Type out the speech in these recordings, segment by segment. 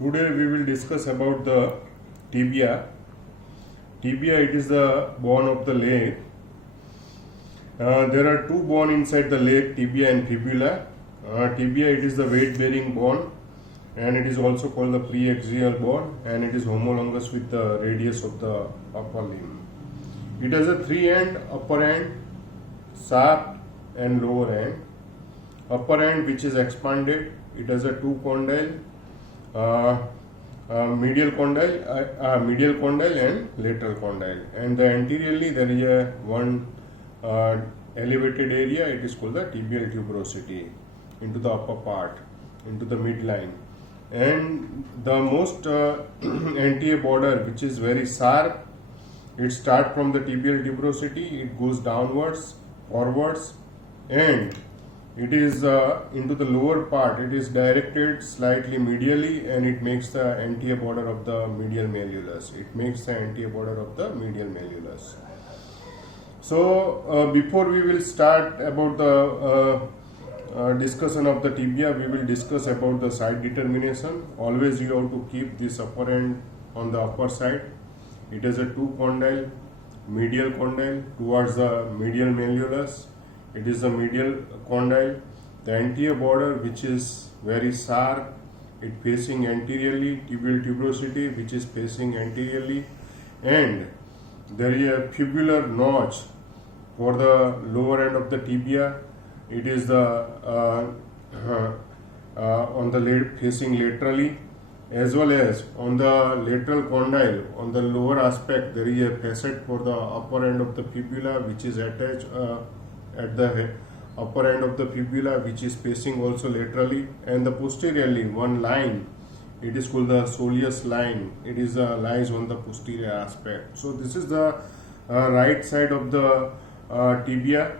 Today we will discuss about the tibia. Tibia, it is the bone of the leg. There are two bones inside the leg, tibia and fibula. Tibia, it is the weight-bearing bone, and it is also called the preaxial bone, and it is homologous with the radius of the upper limb. It has a three end, upper end, sharp and lower end. Upper end which is expanded, it has a two condyle, medial condyle and lateral condyle, and the anteriorly there is a one elevated area. It is called the tibial tuberosity into the upper part, into the midline, and the most anterior border which is very sharp. It starts from the tibial tuberosity, it goes downwards, forwards, and it is into the lower part. It is directed slightly medially, and it makes the anterior border of the medial malleolus. So before we will start about the discussion of the tibia, we will discuss about the side determination. Always you have to keep this upper end on the upper side. It has a two condyle, medial condyle towards the medial malleolus. It is the medial condyle. The anterior border which is very sharp, it facing anteriorly, tibial tuberosity which is facing anteriorly, and there is a fibular notch for the lower end of the tibia. It is the on the facing laterally, as well as on the lateral condyle, on the lower aspect there is a facet for the upper end of the fibula which is attached at the upper end of the fibula, which is facing also laterally, and the posteriorly one line, it is called the soleus line. It is lies on the posterior aspect. So this is the right side of the tibia.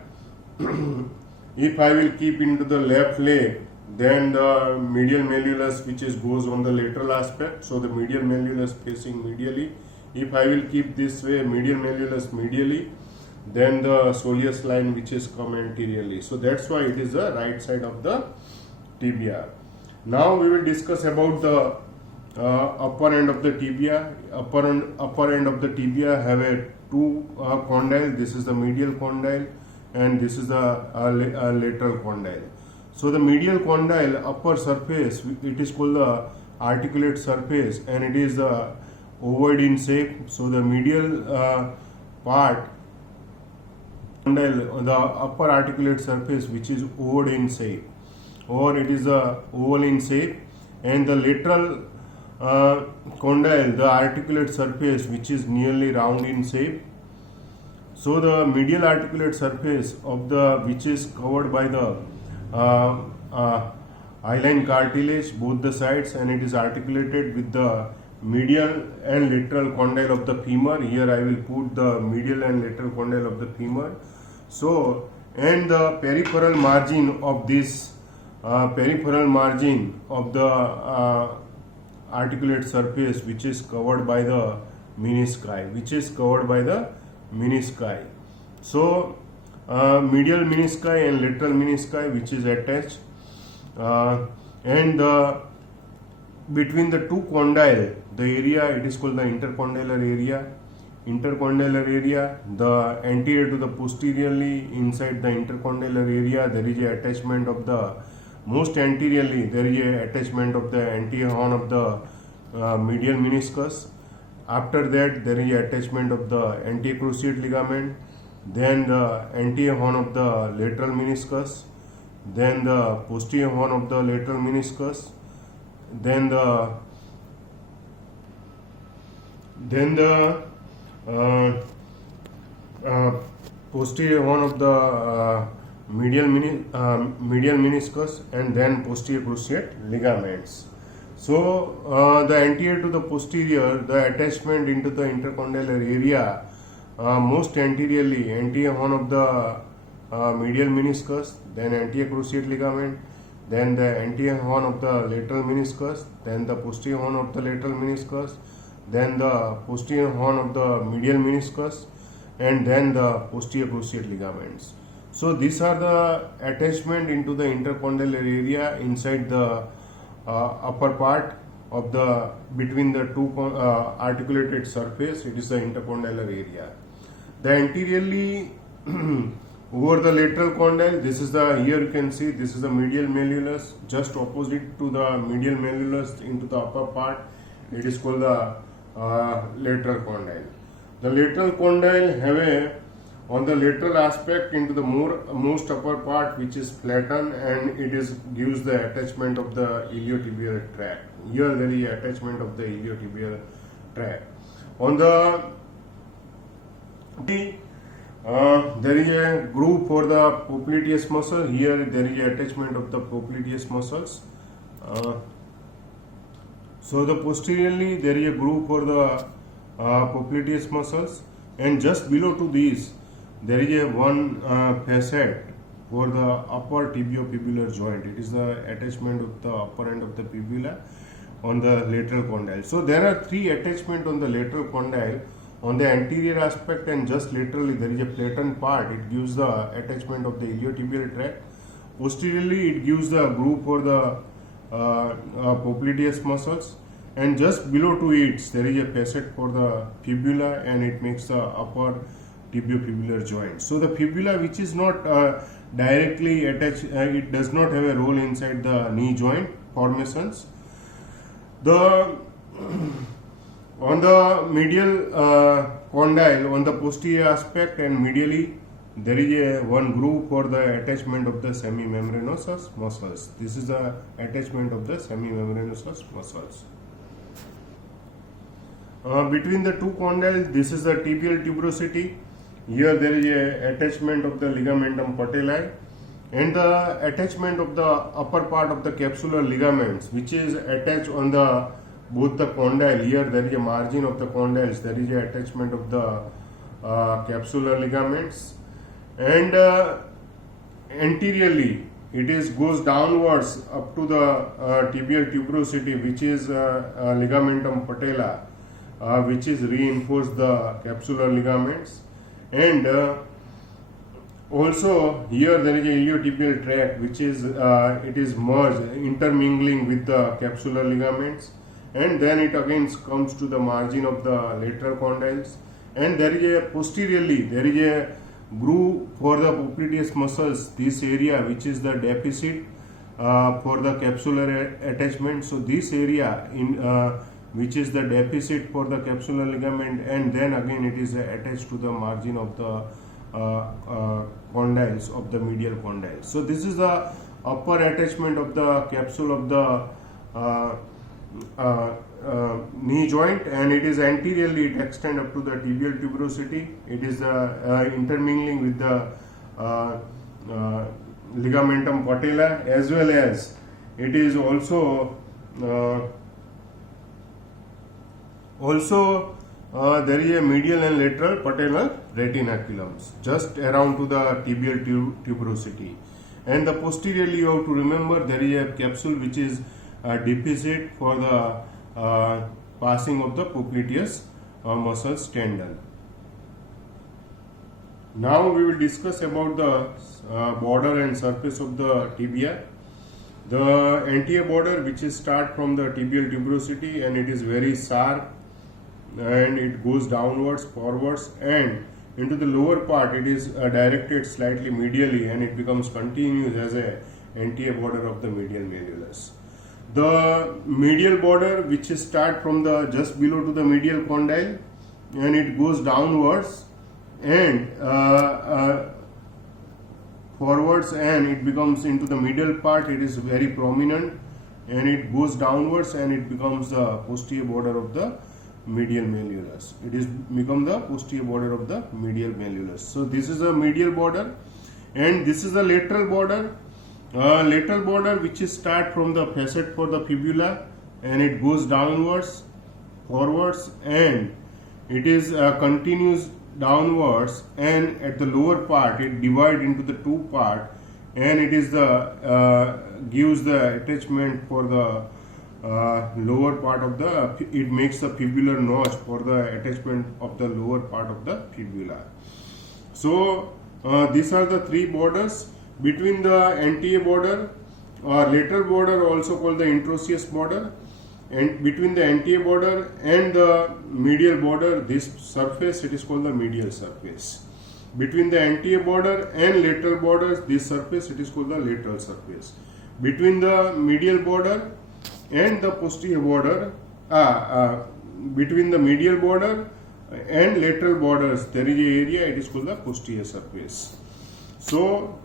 If I will keep into the left leg, then the medial malleolus which is goes on the lateral aspect, so the medial malleolus facing medially. If I will keep this way, medial malleolus medially, then the soleus line which is come anteriorly. So that's why it is the right side of the tibia. Now we will discuss about the upper end of the tibia. Upper end of the tibia have a two condyle. This is the medial condyle, and this is the lateral condyle. So the medial condyle upper surface, it is called the articulate surface, and it is ovoid in shape. So the medial part condyle, the upper articulate surface which is ovoid in shape, or it is oval in shape, and the lateral condyle, the articulate surface which is nearly round in shape. So the medial articulate surface of the which is covered by the hyaline cartilage both the sides, and it is articulated with the medial and lateral condyle of the femur. Here I will put the medial and lateral condyle of the femur. So, and the peripheral margin of this peripheral margin of the articulate surface which is covered by the menisci, So medial menisci and lateral menisci which is attached, and between the two condyle, the area, it is called the intercondylar area. The anterior to the posteriorly, inside the intercondylar area there is a attachment of the most anteriorly, there is a attachment of the anterior horn of the medial meniscus. After that there is a attachment of the anterior cruciate ligament, then the anterior horn of the lateral meniscus, then the posterior horn of the lateral meniscus, then the posterior horn of the medial meniscus, and then posterior cruciate ligaments. So the anterior to the posterior, the attachment into the intercondylar area, most anteriorly, anterior horn of the medial meniscus, then anterior cruciate ligament, then the anterior horn of the lateral meniscus, then the posterior horn of the lateral meniscus, then the posterior horn of the medial meniscus, and then the posterior cruciate ligaments. So these are the attachment into the intercondylar area inside the upper part of the between the two articulated surface. It is the intercondylar area. The anteriorly over the lateral condyle, this is the, here you can see this is the medial malleolus, just opposite to the medial malleolus into the upper part. It is called the lateral condyle. The lateral condyle have a on the lateral aspect into the most upper part, which is flattened, and it is gives the attachment of the iliotibial tract. Here there is attachment of the iliotibial tract. On the there is a groove for the popliteus muscle. Here there is a attachment of the popliteus muscles. So the posteriorly there is a groove for the popliteus muscles, and just below to these there is a one facet for the upper tibiofibular joint. It is the attachment of the upper end of the fibula on the lateral condyle. So there are three attachments on the lateral condyle. On the anterior aspect and just laterally there is a flattened part. It gives the attachment of the iliotibial tract. Posteriorly it gives the groove for the popliteus muscles, and just below to it there is a facet for the fibula, and it makes the upper tibiofibular joint. So the fibula, which is not directly attached, it does not have a role inside the knee joint formations. The on the medial condyle, on the posterior aspect and medially, there is a one groove for the attachment of the semimembranous muscles. This is the attachment of the semimembranous muscles. Between the two condyles, this is the tibial tuberosity. Here there is a attachment of the ligamentum patellae, and the attachment of the upper part of the capsular ligaments, which is attached on the both the condyle. Here there is a margin of the condyles, there is a attachment of the capsular ligaments, and anteriorly it is goes downwards up to the tibial tuberosity, which is ligamentum patella, which is reinforced the capsular ligaments, and also here there is a iliotibial tract, which is it is merged, intermingling with the capsular ligaments, and then it again comes to the margin of the lateral condyles, and there is a posteriorly there is a groove for the popliteus muscles, this area which is the deficit for the capsular attachment. So this area in which is the deficit for the capsular ligament, and then again it is attached to the margin of the condyles of the medial condyles. So this is the upper attachment of the capsule of the knee joint, and it is anteriorly it extends up to the tibial tuberosity. It is intermingling with the ligamentum patella, as well as it is also there is a medial and lateral patellar retinaculums just around to the tibial tuberosity. And the posteriorly you have to remember there is a capsule which is deficit for the passing of the popliteus muscles tendon. Now we will discuss about the border and surface of the tibia. The anterior border, which is start from the tibial tuberosity, and it is very sharp, and it goes downwards, forwards, and into the lower part it is directed slightly medially, and it becomes continuous as a anterior border of the medial malleolus. The medial border, which is start from the just below to the medial condyle, and it goes downwards and forwards, and it becomes into the middle part. It is very prominent, and it goes downwards, and it becomes the posterior border of the medial malleolus. It is become the posterior border of the medial malleolus. So this is the medial border, and this is the lateral border. Lateral border, which is start from the facet for the fibula, and it goes downwards, forwards, and it is continues downwards, and at the lower part it divides into the two part, and it is the gives the attachment for the lower part of the, it makes the fibular notch for the attachment of the lower part of the fibula. So these are the three borders. Between the anterior border or lateral border, also called the introosseous border, and between the anterior border and the medial border, this surface, it is called the medial surface. Between the anterior border and lateral borders, this surface, it is called the lateral surface. Between the medial border and the posterior border, between the medial border and lateral borders, there is an area, it is called the posterior surface. So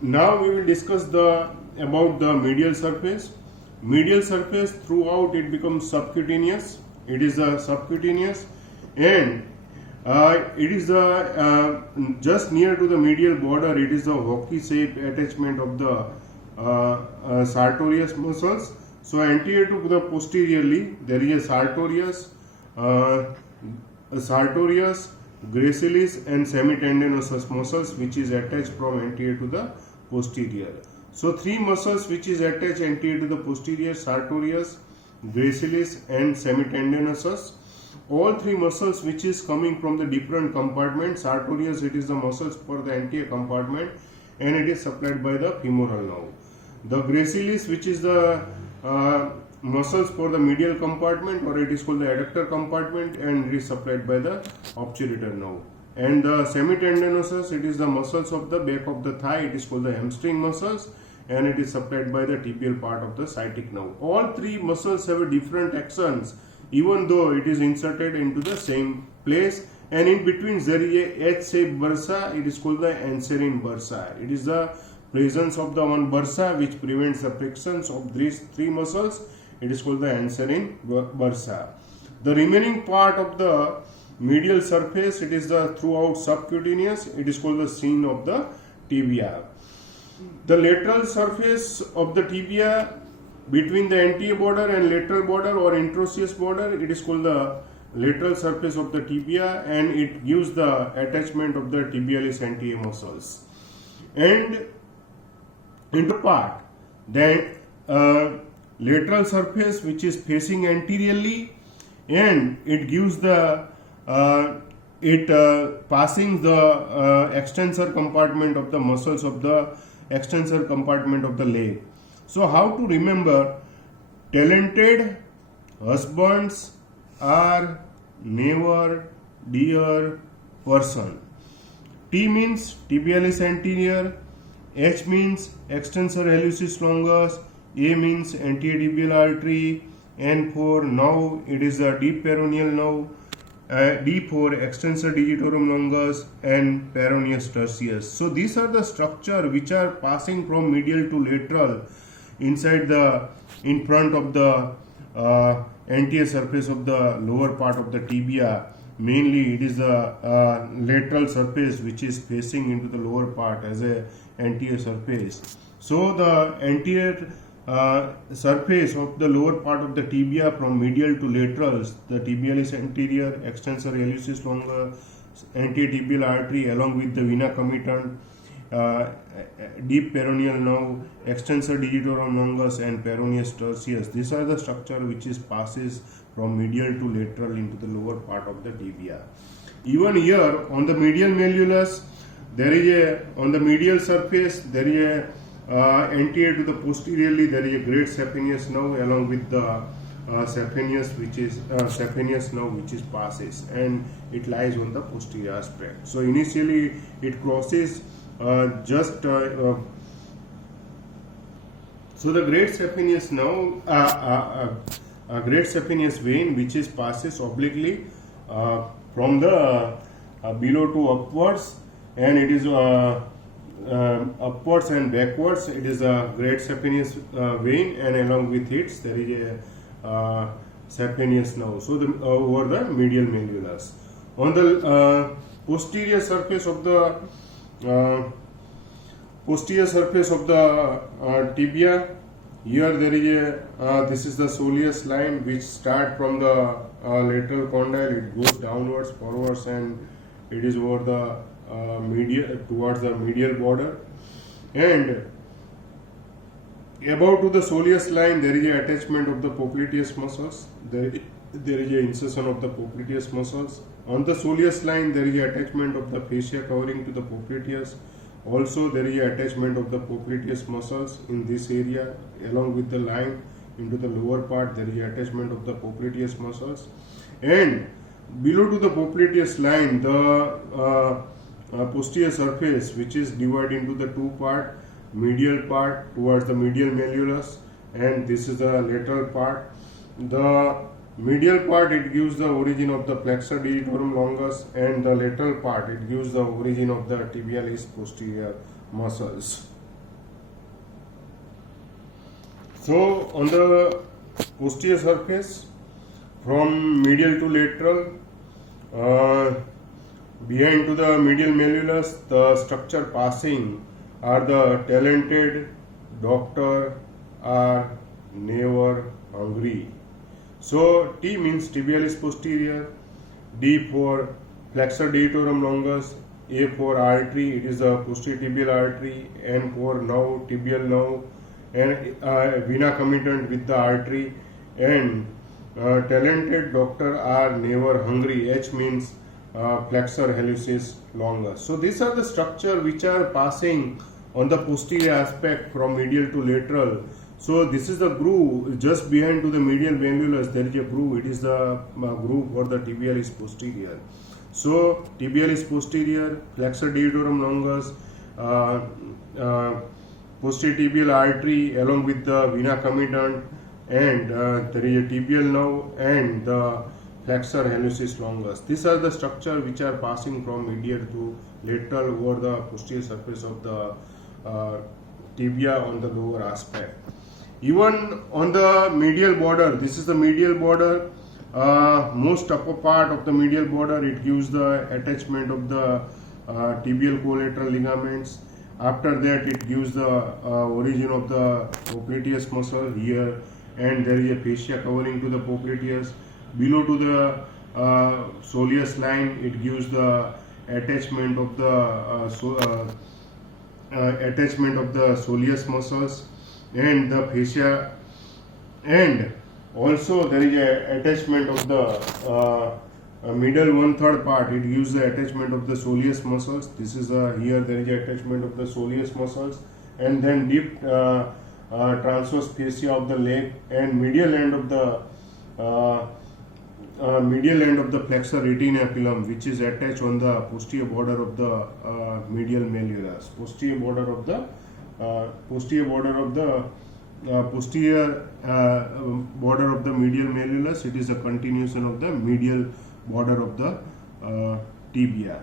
now we will discuss about the medial surface. Medial surface, throughout it becomes subcutaneous. It is a subcutaneous, and it is just near to the medial border. It is a hockey shape attachment of the sartorius muscles. So anterior to the posteriorly, there is a sartorius, gracilis, and semitendinosus muscles which is attached from anterior to the posterior. So three muscles which is attached anterior to the posterior: sartorius, gracilis, and semitendinosus. All three muscles which is coming from the different compartments. Sartorius, it is the muscles for the anterior compartment, and it is supplied by the femoral nerve. The gracilis, which is the muscles for the medial compartment, or it is called the adductor compartment, and it is supplied by the obturator nerve. And the semitendinosus, it is the muscles of the back of the thigh, it is called the hamstring muscles, and it is supplied by the tibial part of the sciatic nerve. All three muscles have a different actions, even though it is inserted into the same place, and in between there is a H-shaped bursa, it is called the anserine bursa. It is the presence of the one bursa which prevents the frictions of these three muscles. It is called the anserine bursa. The remaining part of the medial surface, it is the throughout subcutaneous. It is called the scene of the tibia. The lateral surface of the tibia between the anterior border and lateral border or interosseous border, it is called the lateral surface of the tibia, and it gives the attachment of the tibialis anterior muscles. And in the part, then lateral surface which is facing anteriorly, and it gives the passing the extensor compartment of the muscles of the extensor compartment of the leg. So how to remember? Talented husbands are never dear person. T means tibialis anterior, H means extensor hallucis longus, A means anterior tibial artery, N for nerve, it is a deep peroneal nerve, D for extensor digitorum longus, and peroneus tertius. So these are the structure which are passing from medial to lateral in front of the anterior surface of the lower part of the tibia. Mainly it is the lateral surface which is facing into the lower part as a anterior surface. So the anterior surface of the lower part of the tibia from medial to laterals, the tibialis anterior, extensor hallucis longus, anterior tibial artery along with the vena comitant, deep peroneal nerve, extensor digitorum longus, and peroneus tertius. These are the structure which is passes from medial to lateral into the lower part of the tibia. Even here on the medial malleolus, there is on the medial surface there is anterior to the posteriorly there is a great saphenous nerve along with the saphenous nerve which is passes, and it lies on the posterior aspect. So initially it crosses so the great saphenous nerve, a great saphenous vein which is passes obliquely from the below to upwards, and it is upwards and backwards. It is a great saphenous vein, and along with it there is a saphenous nerve. So over the medial malleolus. On the posterior surface of the tibia, here there is this is the soleus line which start from the lateral condyle. It goes downwards, forwards, and it is over the towards the medial border, and above to the soleus line there is a attachment of the popliteus muscles. There is a insertion of the popliteus muscles. On the soleus line there is a attachment of the fascia covering to the popliteus. Also there is a attachment of the popliteus muscles in this area along with the line, into the lower part there is attachment of the popliteus muscles, and below to the popliteus line the posterior surface, which is divided into the two part, medial part towards the medial malleolus, and this is the lateral part. The medial part, it gives the origin of the flexor digitorum longus, and the lateral part, it gives the origin of the tibialis posterior muscles. So on the posterior surface from medial to lateral, behind to the medial malleolus, the structure passing are the talented doctor are never hungry. So T means tibialis posterior, D for flexor digitorum longus, A for artery, it is the posterior tibial artery, N for nerve, tibial nerve, and vena committant with the artery, and talented doctor are never hungry, H means flexor hallucis longus. So these are the structure which are passing on the posterior aspect from medial to lateral. So this is the groove just behind to the medial malleolus. There is a groove. It is the groove for the tibialis posterior. So tibialis posterior, flexor digitorum longus, posterior tibial artery along with the vena committant, and there is a tibial nerve and the flexor hallucis longus. These are the structure which are passing from medial to lateral over the posterior surface of the tibia on the lower aspect. Even on the medial border, this is the medial border, most upper part of the medial border, it gives the attachment of the tibial collateral ligaments. After that, it gives the origin of the popliteus muscle here, and there is a fascia covering to the popliteus. Below to the soleus line, it gives the attachment of the soleus muscles and the fascia, and also there is a attachment of the middle 1/3 part. It gives the attachment of the soleus muscles. This is here there is a attachment of the soleus muscles, and then deep transverse fascia of the leg, and medial end of the flexor retinaculum, which is attached on the posterior border of the medial malleolus. Posterior border of the medial malleolus. It is a continuation of the medial border of the tibia.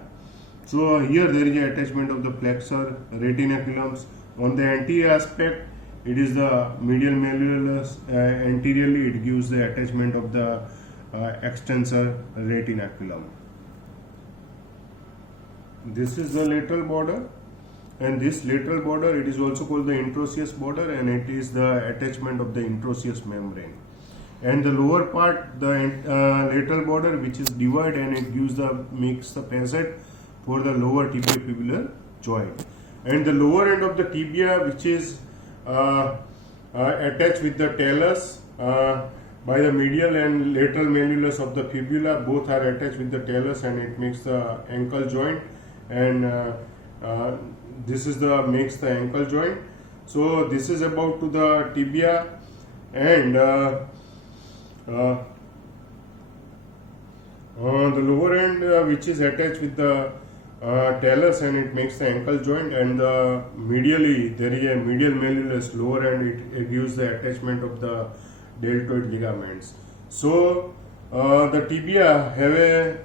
So here there is an attachment of the flexor retinaculums. On the anterior aspect, it is the medial malleolus. Anteriorly, it gives the attachment of the extensor retinaculum. This is the lateral border, and this lateral border, it is also called the intraosseous border, and it is the attachment of the intraosseous membrane. And the lower part, the lateral border, which is divided, and it makes the facet for the lower tibiofibular joint. And the lower end of the tibia, which is attached with the talus by the medial and lateral malleolus of the fibula, both are attached with the talus, and it makes the ankle joint, and this is makes the ankle joint. So this is about to the tibia, and the lower end which is attached with the talus, and it makes the ankle joint, and medially there is a medial malleolus lower end, it gives the attachment of the deltoid ligaments. So the tibia have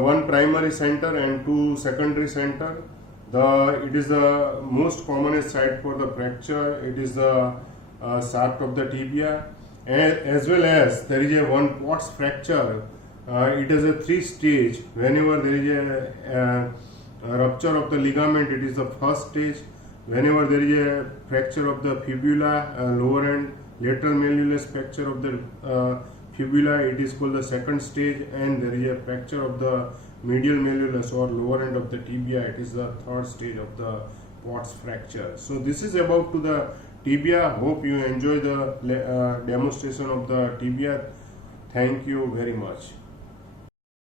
one primary center and two secondary center. It is the most commonest site for the fracture. It is the shaft of the tibia, as well as there is a one Pott's fracture. It is a 3-stage. Whenever there is a rupture of the ligament, it is the first stage. Whenever there is a fracture of the fibula, lower end lateral malleolus fracture of the fibula, it is called the second stage, and there is a fracture of the medial malleolus or lower end of the tibia, it is the third stage of the Pott's fracture. So this is about to the tibia. Hope you enjoy the demonstration of the tibia. Thank you very much.